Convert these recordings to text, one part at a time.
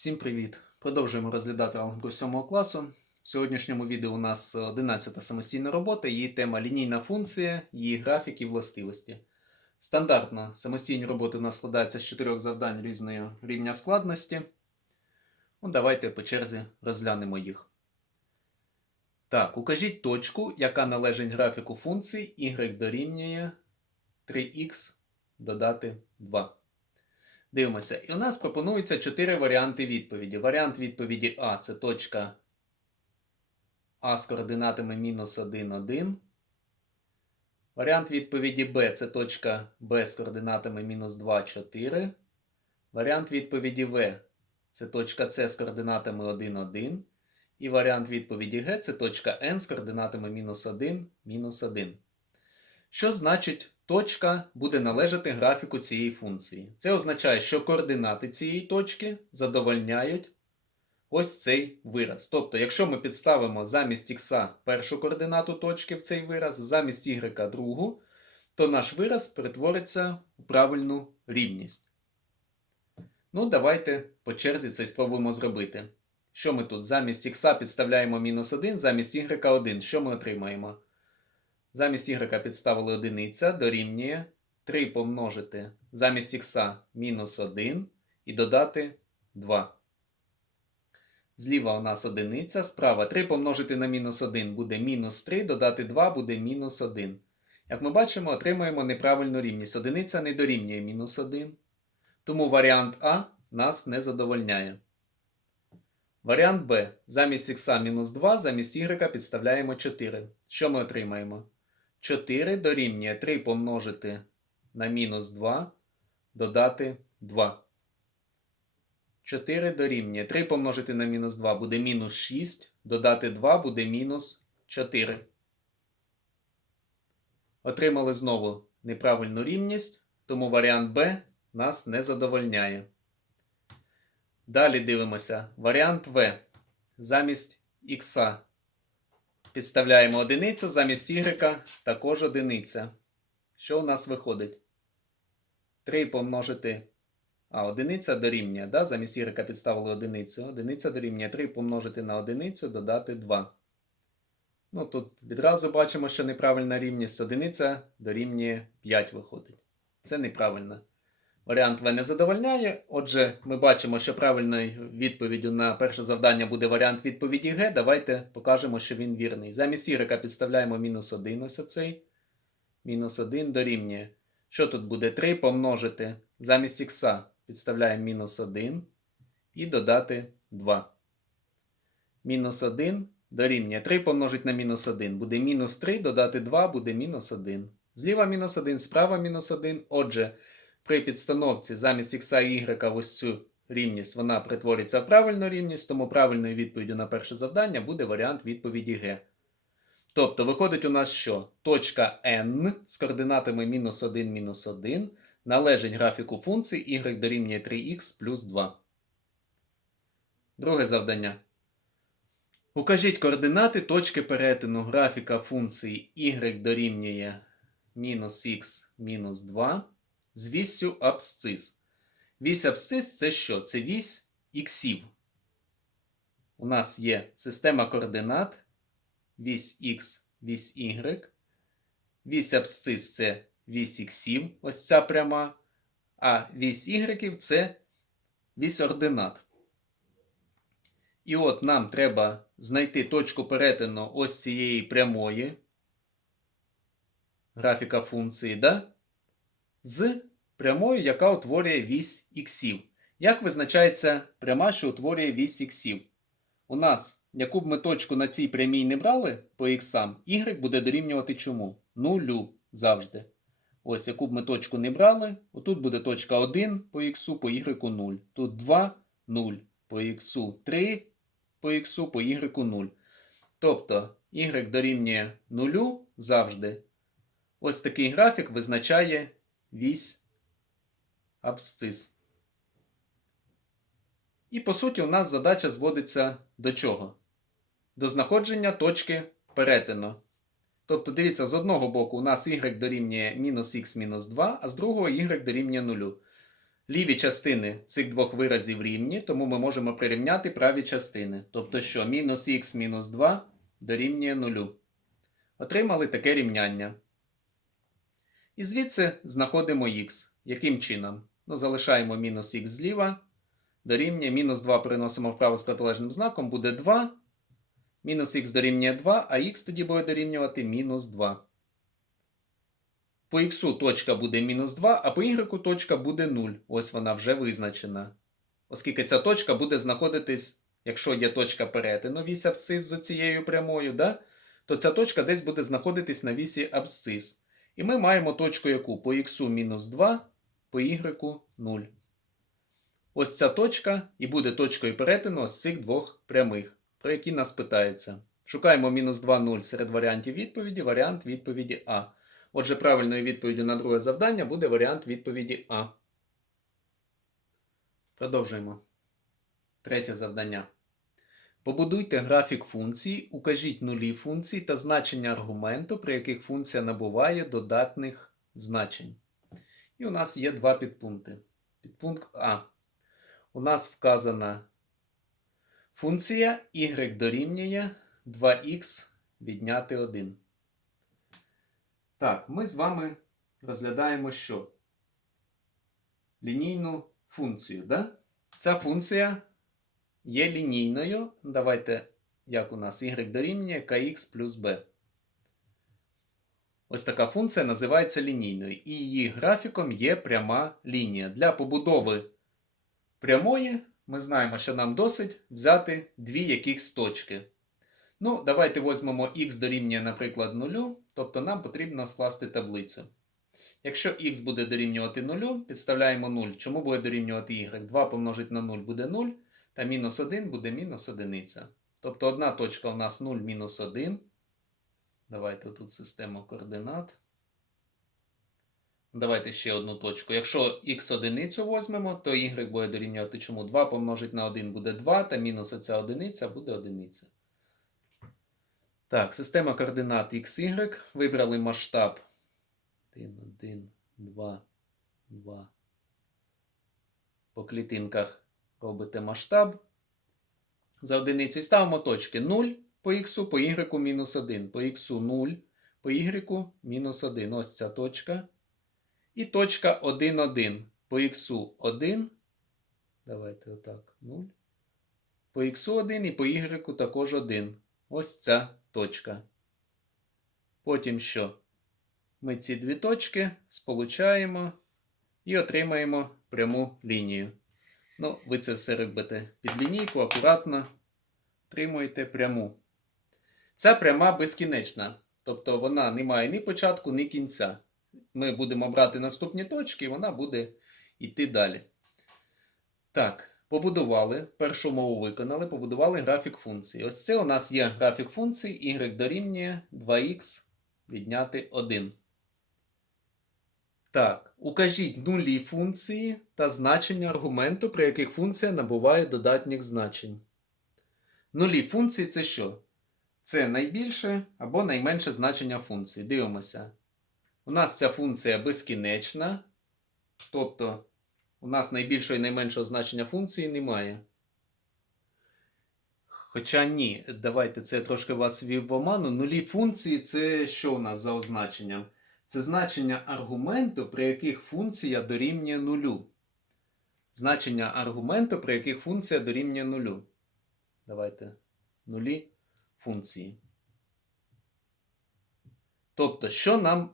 Всім привіт! Продовжуємо розглядати алгебру 7 класу. В сьогоднішньому відео у нас 11 самостійна робота, її тема лінійна функція, її графік і властивості. Стандартно самостійні роботи у нас складаються з чотирьох завдань різної рівня складності. Ну, давайте по черзі розглянемо їх. Так, укажіть точку, яка належить графіку функції y дорівнює 3х додати 2. Дивимося. І у нас пропонується чотири варіанти відповіді. Варіант відповіді А це точка А з координатами мінус 1, 1. Варіант відповіді Б це точка Б з координатами мінус 2, 4. Варіант відповіді В це точка С з координатами 1, 1. І варіант відповіді Г це точка N з координатами мінус 1, мінус 1. Що значить точка буде належати графіку цієї функції? Це означає, що координати цієї точки задовольняють ось цей вираз. Тобто, якщо ми підставимо замість х першу координату точки в цей вираз, замість y другу, то наш вираз перетвориться у правильну рівність. Ну, давайте по черзі це спробуємо зробити. Що ми тут? Замість х підставляємо мінус 1, замість y 1. Що ми отримаємо? Замість y підставили одиниця, дорівнює 3 помножити замість х мінус 1 і додати 2. Зліва у нас одиниця, справа 3 помножити на мінус 1 буде мінус 3, додати 2 буде мінус 1. Як ми бачимо, отримуємо неправильну рівність. Одиниця не дорівнює мінус 1. Тому варіант А нас не задовольняє. Варіант Б. Замість х мінус 2, замість y підставляємо 4. Що ми отримаємо? 4 дорівнює 3 помножити на мінус 2, додати 2. 4 дорівнює 3 помножити на мінус 2 буде мінус 6, додати 2 буде мінус 4. Отримали знову неправильну рівність, тому варіант Б нас не задовольняє. Далі дивимося. Варіант В. Замість х підставляємо одиницю, замість y також одиниця. Що у нас виходить? 3 помножити. А, одиниця дорівнює. Да? Замість y підставили одиницю. Одиниця дорівнює 3 помножити на одиницю, додати 2. Ну, тут відразу бачимо, що неправильна рівність. Одиниця дорівнює 5 виходить. Це неправильно. Варіант В не задовольняє. Отже, ми бачимо, що правильною відповіддю на перше завдання буде варіант відповіді Г. Давайте покажемо, що він вірний. Замість Y підставляємо мінус 1 ось оцей. Мінус 1 дорівнює. Що тут буде? 3 помножити. Замість х підставляємо мінус 1 і додати 2. Мінус 1 дорівнює 3 помножити на мінус 1 буде мінус 3, додати 2 буде мінус 1. Зліва мінус 1, справа мінус 1. Отже, при підстановці замість х і y в ось цю рівність вона перетворюється в правильну рівність, тому правильною відповіддю на перше завдання буде варіант відповіді Г. Тобто, виходить у нас що? Точка n з координатами мінус 1 мінус 1 належить графіку функції y дорівнює 3х плюс 2. Друге завдання. Укажіть координати точки перетину графіка функції y дорівнює мінус х мінус 2 з вісю абсцис. Вісь абсцис це що? Це вісь іксів. У нас є система координат, вісь х, вісь y. Вісь абсцис це вісь іксів, ось ця пряма. А вісь y це вісь ординат. І от нам треба знайти точку перетину ось цієї прямої графіка функції, да? З прямою, яка утворює вісь іксів. Як визначається пряма, що утворює вісь іксів? У нас, яку б ми точку на цій прямій не брали по іксам, y буде дорівнювати чому? Нулю завжди. Ось, яку б ми точку не брали, отут буде точка 1 по х, по y 0. Тут 2, 0 по х, 3 по х, по y 0. Тобто y дорівнює 0 завжди. Ось такий графік визначає вісь абсцис. І по суті, у нас задача зводиться до чого? До знаходження точки перетину. Тобто, дивіться, з одного боку у нас y дорівнює мінус х мінус 2, а з другого y дорівнює 0. Ліві частини цих двох виразів рівні, тому ми можемо прирівняти праві частини. Тобто, що мінус х мінус 2 дорівнює 0. Отримали таке рівняння. І звідси знаходимо х. Яким чином? Ну, залишаємо мінус х зліва. Дорівнює мінус 2 переносимо вправо з протилежним знаком, буде 2. Мінус х дорівнює 2, а х тоді буде дорівнювати мінус 2. По х точка буде мінус 2, а по y точка буде 0. Ось вона вже визначена. Оскільки ця точка буде знаходитись, якщо є точка перетину вісь абсцис з цією прямою, да? то ця точка десь буде знаходитись на вісі абсцис. І ми маємо точку яку по х мінус 2, по y 0. Ось ця точка і буде точкою перетину з цих двох прямих, про які нас питається. Шукаємо мінус 2, 0 серед варіантів відповіді, варіант відповіді А. Отже, правильною відповіддю на друге завдання буде варіант відповіді А. Продовжуємо. Третє завдання. Побудуйте графік функції, укажіть нулі функції та значення аргументу, при яких функція набуває додатних значень. І у нас є два підпункти. Підпункт А. У нас вказана функція y дорівнює 2х відняти 1. Так, ми з вами розглядаємо що? Лінійну функцію. Да? Ця функція є лінійною. Давайте, як у нас y дорівнює kx плюс b. Ось така функція називається лінійною. І її графіком є пряма лінія. Для побудови прямої ми знаємо, що нам досить взяти дві якихось точки. Ну, давайте візьмемо х дорівнює, наприклад, 0, тобто нам потрібно скласти таблицю. Якщо х буде дорівнювати 0, підставляємо 0. Чому буде дорівнювати y? 2 помножить на 0 буде 0, та мінус 1 буде мінус 1. Тобто одна точка у нас 0 мінус 1. Давайте тут систему координат. Давайте ще одну точку. Якщо х одиницю візьмемо, то y буде дорівнювати чому? 2 помножить на 1 буде 2, та мінус оця одиниця буде одиниця. Так, система координат XY. Вибрали масштаб 1, 1, 2, 2. По клітинках робите масштаб. За одиницю ставимо точки 0 по х, по y мінус 1. По х 0, по y мінус 1. Ось ця точка. І точка 1, 1. По х 1. Давайте отак. 0. По х 1 і по y також 1. Ось ця точка. Потім що? Ми ці дві точки сполучаємо і отримаємо пряму лінію. Ну, ви це все робите під лінійку, акуратно отримуєте пряму. Ця пряма безкінечна. Тобто вона не має ні початку, ні кінця. Ми будемо брати наступні точки, і вона буде йти далі. Так. Побудували, першу мову виконали, побудували графік функції. Ось це у нас є графік функції y дорівнює 2х відняти 1. Так, укажіть нулі функції та значення аргументу, при яких функція набуває додатніх значень. Нулі функції це що? Це найбільше або найменше значення функції. Дивимося. У нас ця функція безкінечна. Тобто. У нас найбільшого і найменшого значення функції немає. Хоча ні, давайте це трошки вас ввів в оману. Нулі функції це що у нас за означенням? Це значення аргументу, при яких функція дорівнює нулю. Значення аргументу, при яких функція дорівнює нулю. Давайте нулі функції. Тобто, що нам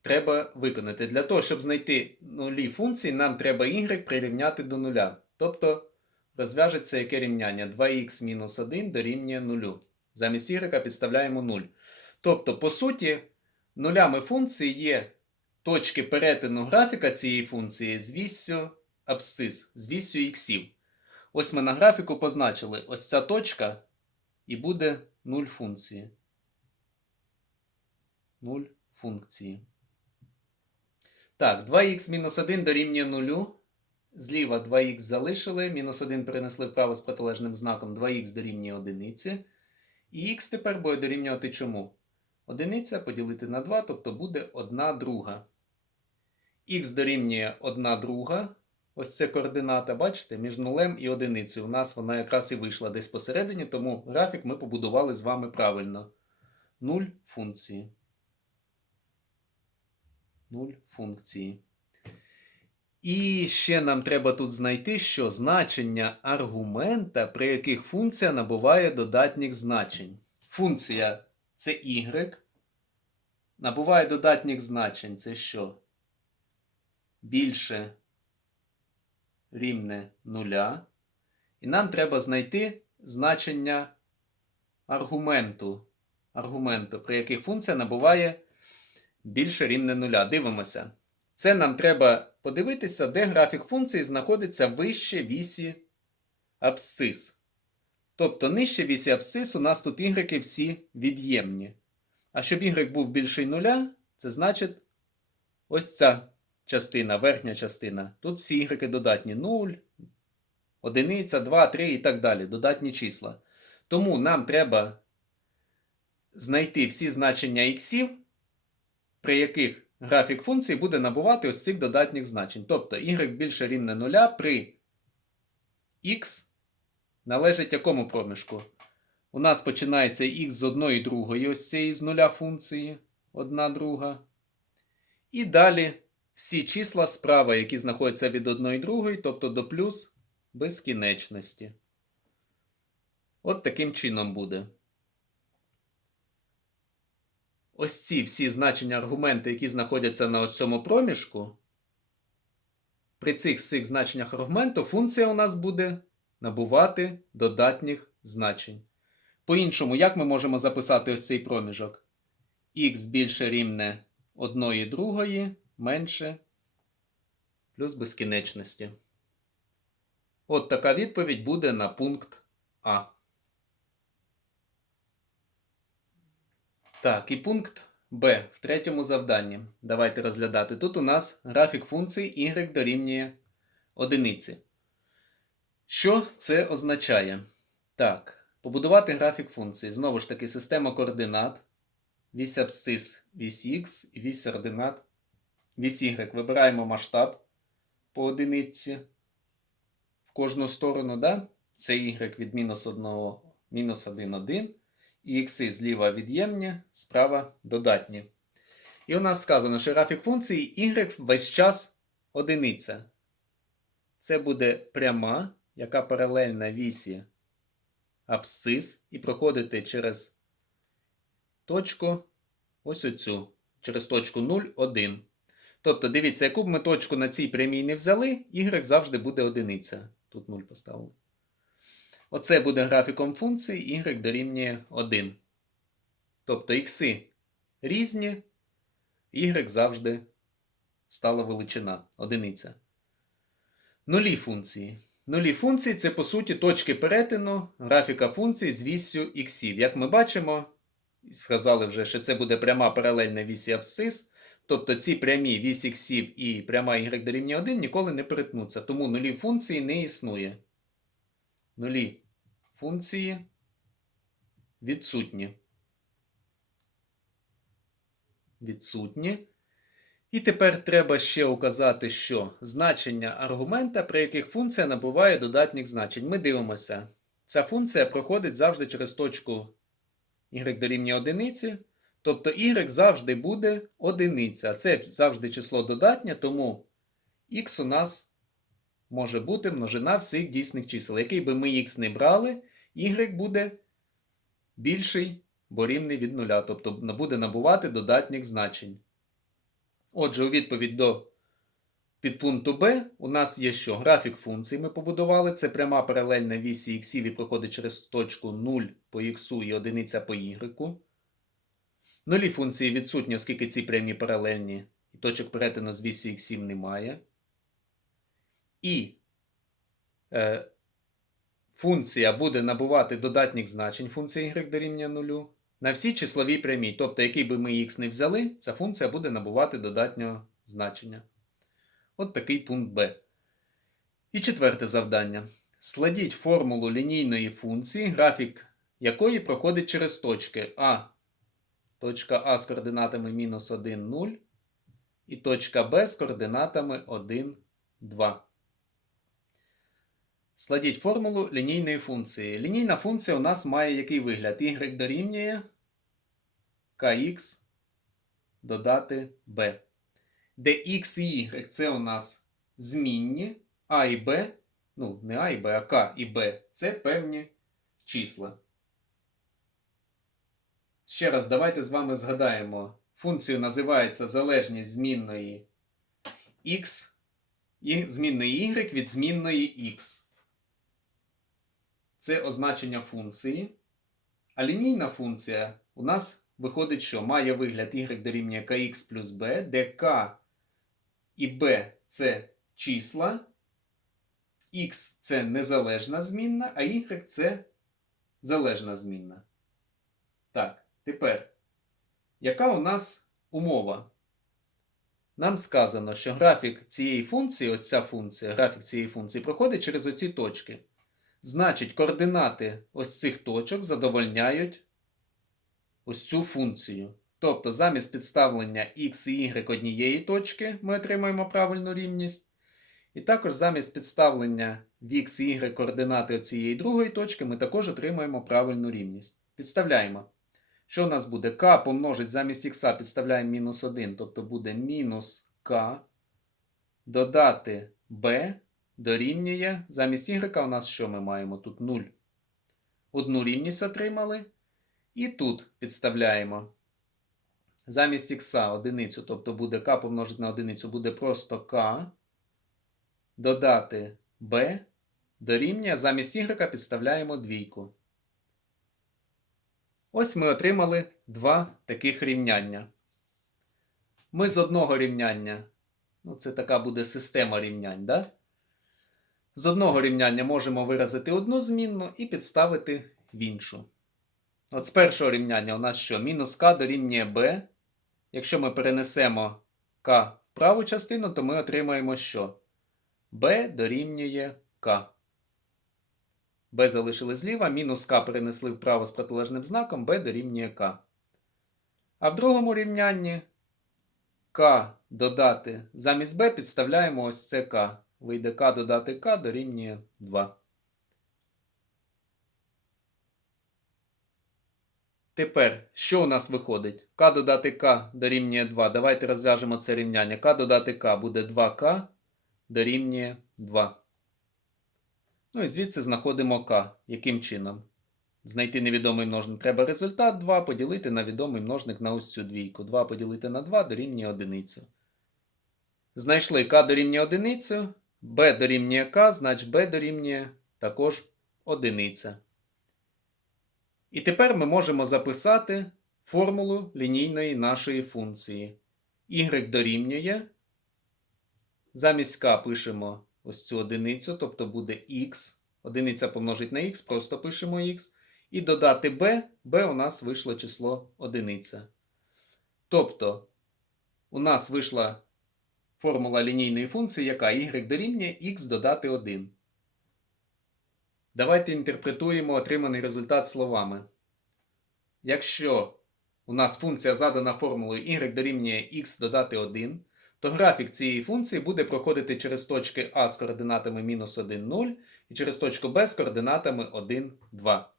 треба виконати. Для того, щоб знайти нулі функції, нам треба y прирівняти до нуля. Тобто розв'яжеться яке рівняння 2х мінус 1 дорівнює 0. Замість y підставляємо 0. Тобто, по суті, нулями функції є точки перетину графіка цієї функції з віссю абсцис, з віссю іксів. Ось ми на графіку позначили ось ця точка і буде 0 функції. 0 функції. Так, 2х мінус 1 дорівнює 0. Зліва 2х залишили, мінус 1 перенесли вправо з протилежним знаком 2х дорівнює 1. І х тепер буде дорівнювати чому? Одиниця поділити на 2, тобто буде 1 друга. Х дорівнює 1 друга. Ось це координата, бачите, між нулем і одиницею. У нас вона якраз і вийшла десь посередині, тому графік ми побудували з вами правильно. 0 функції. 0 функції. І ще нам треба тут знайти, що значення аргумента, при яких функція набуває додатніх значень. Функція це y. Набуває додатніх значень. Це що? Більше рівне нуля. І нам треба знайти значення аргументу, аргументу, при яких функція набуває більше рівне нуля. Дивимося. Це нам треба подивитися, де графік функції знаходиться вище вісі абсцис. Тобто нижче вісі абсцис у нас тут y всі від'ємні. А щоб y був більший нуля, це значить ось ця частина, верхня частина. Тут всі y додатні 0, 1, 2, 3 і так далі. Додатні числа. Тому нам треба знайти всі значення іксів, при яких графік функції буде набувати ось цих додатніх значень. Тобто y більше рівне 0 при x належить якому проміжку? У нас починається х з одної другої, ось цієї з нуля функції, одна друга. І далі всі числа справа, які знаходяться від одної другої, тобто до плюс безкінечності. От таким чином буде. Ось ці всі значення аргументи, які знаходяться на ось цьому проміжку. При цих всіх значеннях аргументу функція у нас буде набувати додатніх значень. По-іншому, як ми можемо записати ось цей проміжок? Х більше рівне 1 другої менше плюс безкінечності. От така відповідь буде на пункт А. Так, і пункт Б в третьому завданні. Давайте розглядати. Тут у нас графік функції y дорівнює одиниці. Що це означає? Так, побудувати графік функції. Знову ж таки, система координат. Вісь абсцис, вісь х і вісь ординат. Вісь y. Вибираємо масштаб по одиниці в кожну сторону. да? Це y від мінус 1, мінус 1, 1. І ікси зліва від'ємні, справа додатні. І у нас сказано, що графік функції y весь час одиниця. Це буде пряма, яка паралельна вісі абсцис, і проходити через точку ось оцю, через точку 0, 1. Тобто, дивіться, яку б ми точку на цій прямій не взяли, y завжди буде одиниця. Тут 0 поставили. Оце буде графіком функції y дорівнює 1. Тобто ікси різні, y завжди стала величина, одиниця. Нулі функції. Нулі функції це, по суті, точки перетину графіка функції з вісю іксів. Як ми бачимо, сказали вже, що це буде пряма паралельна вісі абсцис. Тобто ці прямі вісь іксів і пряма y дорівнює 1 ніколи не перетнуться. Тому нулі функції не існує. Нулі функції відсутні. Відсутні. І тепер треба ще указати, що значення аргумента, при яких функція набуває додатніх значень. Ми дивимося. Ця функція проходить завжди через точку y дорівнює одиниці. Тобто y завжди буде одиниця. Це завжди число додатнє, тому x у нас може бути множина всіх дійсних чисел. Який би ми x не брали, y буде більший, бо рівний від нуля. Тобто буде набувати додатніх значень. Отже, у відповідь до підпункту Б у нас є що? Графік функції ми побудували. Це пряма паралельна вісі х і проходить через точку 0 по х і одиниця по y. Нулі функції відсутні, оскільки ці прямі паралельні, і точок перетину з вісі х немає. І е, функція буде набувати додатніх значень функції y дорівнює 0 на всі числові прямі. Тобто, який би ми х не взяли, ця функція буде набувати додатнього значення. От такий пункт Б. І четверте завдання. Складіть формулу лінійної функції, графік якої проходить через точки А. Точка А з координатами мінус 1, 0. І точка Б з координатами 1, 2. Складіть формулу лінійної функції. Лінійна функція у нас має який вигляд? y дорівнює kx додати b. Де x і y це у нас змінні, а і b, ну, не а і b, а k і b це певні числа. Ще раз, давайте з вами згадаємо. Функцію називається залежність змінної x і змінної y від змінної x. Це означення функції. А лінійна функція у нас виходить, що має вигляд y дорівнює kx плюс b, де k і b це числа, x це незалежна змінна, а y це залежна змінна. Так, тепер, яка у нас умова? Нам сказано, що графік цієї функції, ось ця функція, графік цієї функції проходить через оці точки. Значить, координати ось цих точок задовольняють ось цю функцію. Тобто, замість підставлення x і y однієї точки ми отримаємо правильну рівність. І також замість підставлення в x і y координати цієї другої точки ми також отримаємо правильну рівність. Підставляємо. Що у нас буде? k помножить замість х підставляємо мінус 1, тобто буде мінус k додати b дорівнює. Замість y у нас що ми маємо? Тут 0. Одну рівність отримали. І тут підставляємо. Замість х одиницю, тобто буде k помножити на одиницю, буде просто k. Додати b дорівнює. Замість y підставляємо двійку. Ось ми отримали два таких рівняння. Ми з одного рівняння, ну це така буде система рівнянь, да? З одного рівняння можемо виразити одну змінну і підставити в іншу. От з першого рівняння у нас що? Мінус k дорівнює b. Якщо ми перенесемо k в праву частину, то ми отримаємо що? b дорівнює k. b залишили зліва, мінус k перенесли вправо з протилежним знаком, b дорівнює k. А в другому рівнянні k додати замість b підставляємо ось це k. Вийде k додати k дорівнює 2. Тепер, що у нас виходить? k додати k дорівнює 2. Давайте розв'яжемо це рівняння. k додати k буде 2k дорівнює 2. Ну і звідси знаходимо k. Яким чином? Знайти невідомий множник треба результат 2 поділити на відомий множник на ось цю двійку. 2 поділити на 2 дорівнює 1. Знайшли k дорівнює 1, b дорівнює k, значить b дорівнює також 1. І тепер ми можемо записати формулу лінійної нашої функції. y дорівнює. Замість k пишемо ось цю одиницю, тобто буде x. Одиниця помножить на x, просто пишемо x. І додати b, b у нас вийшло число одиниця. Тобто, у нас вийшла формула лінійної функції, яка y дорівнює x додати 1. Давайте інтерпретуємо отриманий результат словами. Якщо у нас функція задана формулою y дорівнює x додати 1, то графік цієї функції буде проходити через точки А з координатами мінус 1, 0 і через точку Б з координатами 1, 2.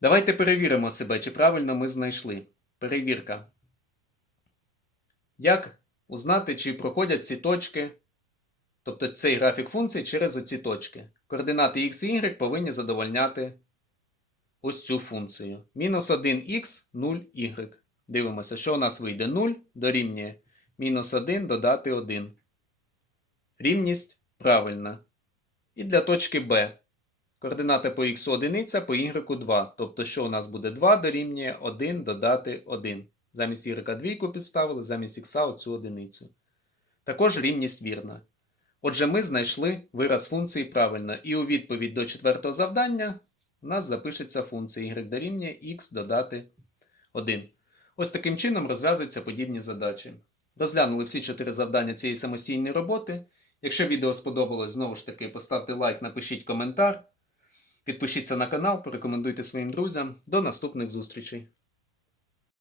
Давайте перевіримо себе, чи правильно ми знайшли. Перевірка. Як узнати, чи проходять ці точки, тобто цей графік функції через оці точки? Координати x і y повинні задовольняти ось цю функцію. Мінус 1х, 0y. Дивимося, що у нас вийде 0 дорівнює мінус 1 додати 1. Рівність правильна. І для точки Б. Координата по х 1, по y 2. Тобто, що у нас буде 2 дорівнює 1 додати 1. Замість y двійку підставили, замість х оцю одиницю. Також рівність вірна. Отже, ми знайшли вираз функції правильно. І у відповідь до четвертого завдання у нас запишеться функція y дорівнює х додати 1. Ось таким чином розв'язуються подібні задачі. Розглянули всі чотири завдання цієї самостійної роботи. Якщо відео сподобалось, знову ж таки, поставте лайк, напишіть коментар. Підпишіться на канал, порекомендуйте своїм друзям. До наступних зустрічей!